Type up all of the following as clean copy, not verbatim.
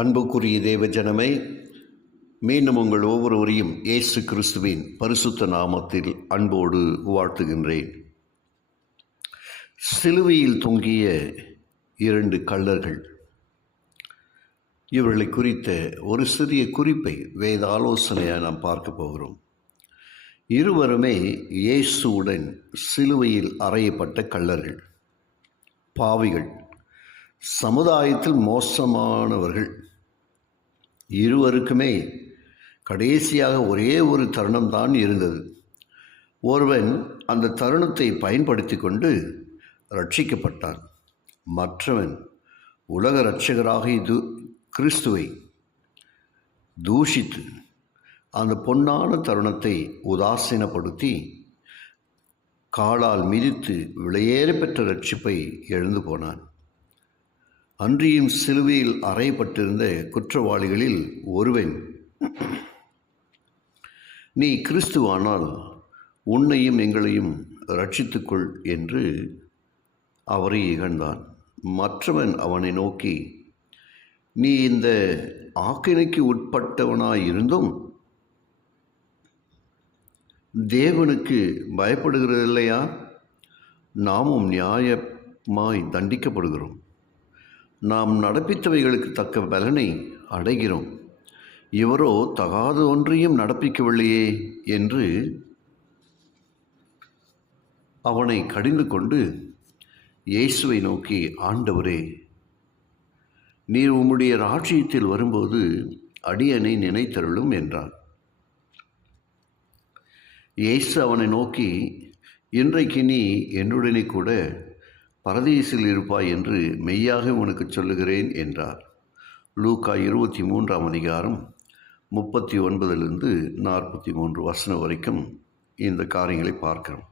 அன்புக்குரிய தேவ ஜனமே, மீண்டும் உங்கள் ஒவ்வொருவரையும் இயேசு கிறிஸ்துவின் பரிசுத்த நாமத்தில் அன்போடு வாழ்த்துகின்றேன். சிலுவையில் தொங்கிய 2 கள்ளர்கள், இவர்களை குறித்த ஒரு சிறிய குறிப்பை வேத ஆலோசனையாக நாம் பார்க்க போகிறோம். இருவருமே இயேசுவுடன் சிலுவையில் அறையப்பட்ட கள்ளர்கள், பாவிகள், சமுதாயத்தில் மோசமானவர்கள். இருவருக்குமே கடைசியாக ஒரே ஒரு தருணம்தான் இருந்தது. ஒருவன் அந்த தருணத்தை பயன்படுத்தி கொண்டு ரட்சிக்கப்பட்டான். மற்றவன் உலக இரட்சகராக கிறிஸ்துவை தூஷித்து அந்த பொன்னான தருணத்தை உதாசீனப்படுத்தி காலால் மிதித்து விலையேற பெற்ற ரட்சிப்பை எழுந்து போனான். அன்றியும் சிலுவையில் அறையப்பட்டிருந்த குற்றவாளிகளில் ஒருவன், நீ கிறிஸ்துவானால் உன்னையும் எங்களையும் ரட்சித்துக்கொள் என்று அவரை இகழ்ந்தான். மற்றவன் அவனை நோக்கி, நீ இந்த ஆக்கினைக்கு உட்பட்டவனாயிருந்தும் தேவனுக்கு பயப்படுகிறதில்லையா? நாமும் நியாயமாய் தண்டிக்கப்படுகிறோம். நாம் நடப்பித்தவைகளுக்கு தக்க பலனை அடைகிறோம். இவரோ தகாத ஒன்றையும் நடப்பிக்கவில்லையே என்று அவனை கடிந்து கொண்டு இயேசுவை நோக்கி, ஆண்டவரே, நீர் உம்முடைய ராஜ்யத்தில் வரும்போது அடியனை நினைத்தருளும் என்றான். இயேசு அவனை நோக்கி, இன்றைக்கு நீ என்னுடனே கூட பரதீசில் இருப்பாய் என்று மெய்யாக உனக்கு சொல்லுகிறேன் என்றார். லூக்கா 23ஆம் அதிகாரம் 39லிருந்து 43 வசனம் வரைக்கும் இந்த காரியங்களை பார்க்கிறோம்.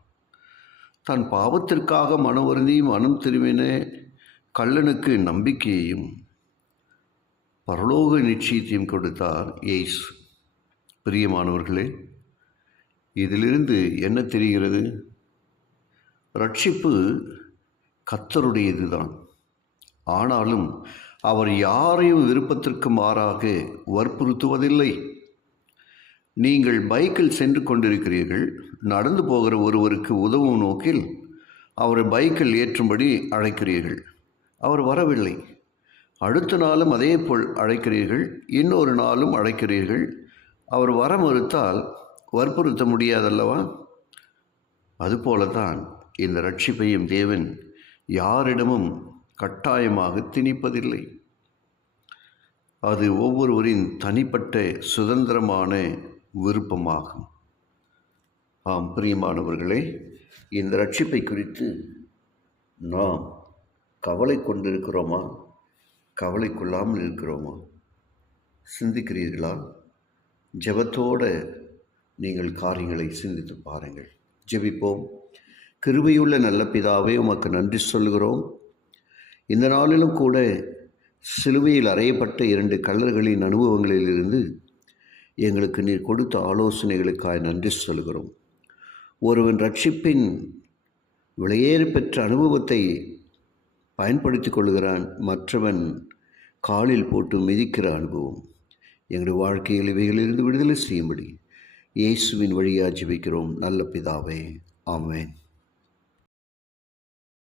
தன் பாவத்திற்காக மனவருந்தி மனம் திரும்பின கள்ளனுக்கு நம்பிக்கையையும் பரலோக நிச்சயத்தையும் கொடுத்தார் இயேசு. பிரியமானவர்களே, இதிலிருந்து என்ன தெரிகிறது? ரட்சிப்பு கர்த்தருடையது தான். ஆனாலும் அவர் யாரையும் விருப்பத்திற்கு மாறாக வற்புறுத்துவதில்லை. நீங்கள் பைக்கில் சென்று கொண்டிருக்கிறீர்கள். நடந்து போகிற ஒருவருக்கு உதவும் நோக்கில் அவரை பைக்கில் ஏற்றும்படி அழைக்கிறீர்கள். அவர் வரவில்லை. அடுத்த நாளும் அதே போல் அழைக்கிறீர்கள். இன்னொரு நாளும் அழைக்கிறீர்கள். அவர் வர மறுத்தால் வற்புறுத்த முடியாதல்லவா? அதுபோலதான் இந்த ரட்சிப்பையும் தேவன் யாரிடமும் கட்டாயமாக திணிப்பதில்லை. அது ஒவ்வொருவரின் தனிப்பட்ட சுதந்திரமான விருப்பமாகும். ஆம், பிரியமானவர்களே, இந்த ரட்சிப்பை குறித்து நாம் கவலை கொண்டிருக்கிறோமா, கவலை கொள்ளாமல் இருக்கிறோமா? சிந்திக்கிறீர்களா? ஜெபத்தோடு நீங்கள் காரியங்களை சிந்தித்து பாருங்கள். ஜெபிப்போம். கிருபையுள்ள நல்ல பிதாவே, உமக்கு நன்றி சொல்கிறோம். இந்த நாளிலும் கூட சிலுவையில் அறையப்பட்ட 2 கள்ளர்களின் அனுபவங்களிலிருந்து எங்களுக்கு நீர் கொடுத்த ஆலோசனைகளுக்காக நன்றி சொல்கிறோம். ஒருவன் ரட்சிப்பின் விலையேறு பெற்ற அனுபவத்தை பயன்படுத்தி கொள்கிறான், மற்றவன் காலில் போட்டு மிதிக்கிற அனுபவம். எங்களுடைய வாழ்க்கையில் இவைகளிலிருந்து விடுதலை செய்யும்படி இயேசுவின் வழியாக ஜெபிக்கிறோம் நல்ல பிதாவே. ஆமென்.